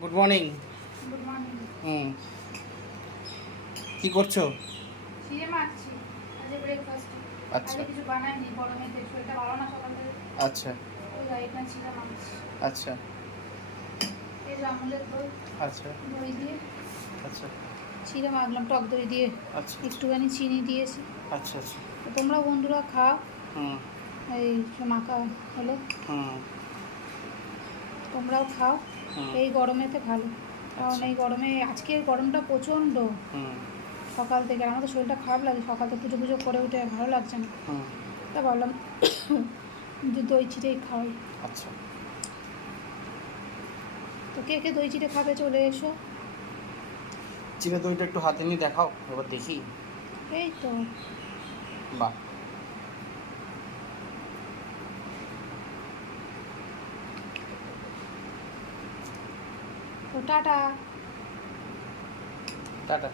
Good morning. Good morning. হুম, কি করছো? চিড়ে মাখছি আজকে ব্রেকফাস্ট। আচ্ছা আজকে কিছু বানাইনি, গরমেতে শরীরটা ভালো না সকাল থেকে। আচ্ছা ওই এখানে চিড়ে মাখছি। আচ্ছা এই যে আমুলের দই, আচ্ছা দই দিয়ে আচ্ছা চিড়ে মাখলাম, টক দই দিয়ে আচ্ছা একটুখানি চিনি দিয়েছি। আচ্ছা আচ্ছা। তো তোমরা বন্ধুরা খাও। হুম এই মাখা হলো, হুম তোমরাও খাও। হুম এই গরমেতে ভালো, কারণ আচ্ছা এই গরমে আজকের গরমটা প্রচণ্ড। হুম সকাল থেকে আমার তো শরীরটা খারাপ লাগে, সকাল থেকে পুজো পুজো করে উঠে ভালো লাগছে না। হুম তা ভাবলাম যে দই চিড়েই খাওয়াই। আচ্ছা। তো কে কে দই চিড়ে খাবে চলে এসো। চিড়ে দইটা একটু হাতে নিয়ে দেখাও, এবার দেখি। এই তো বাহ, তো টাটা। টাটা।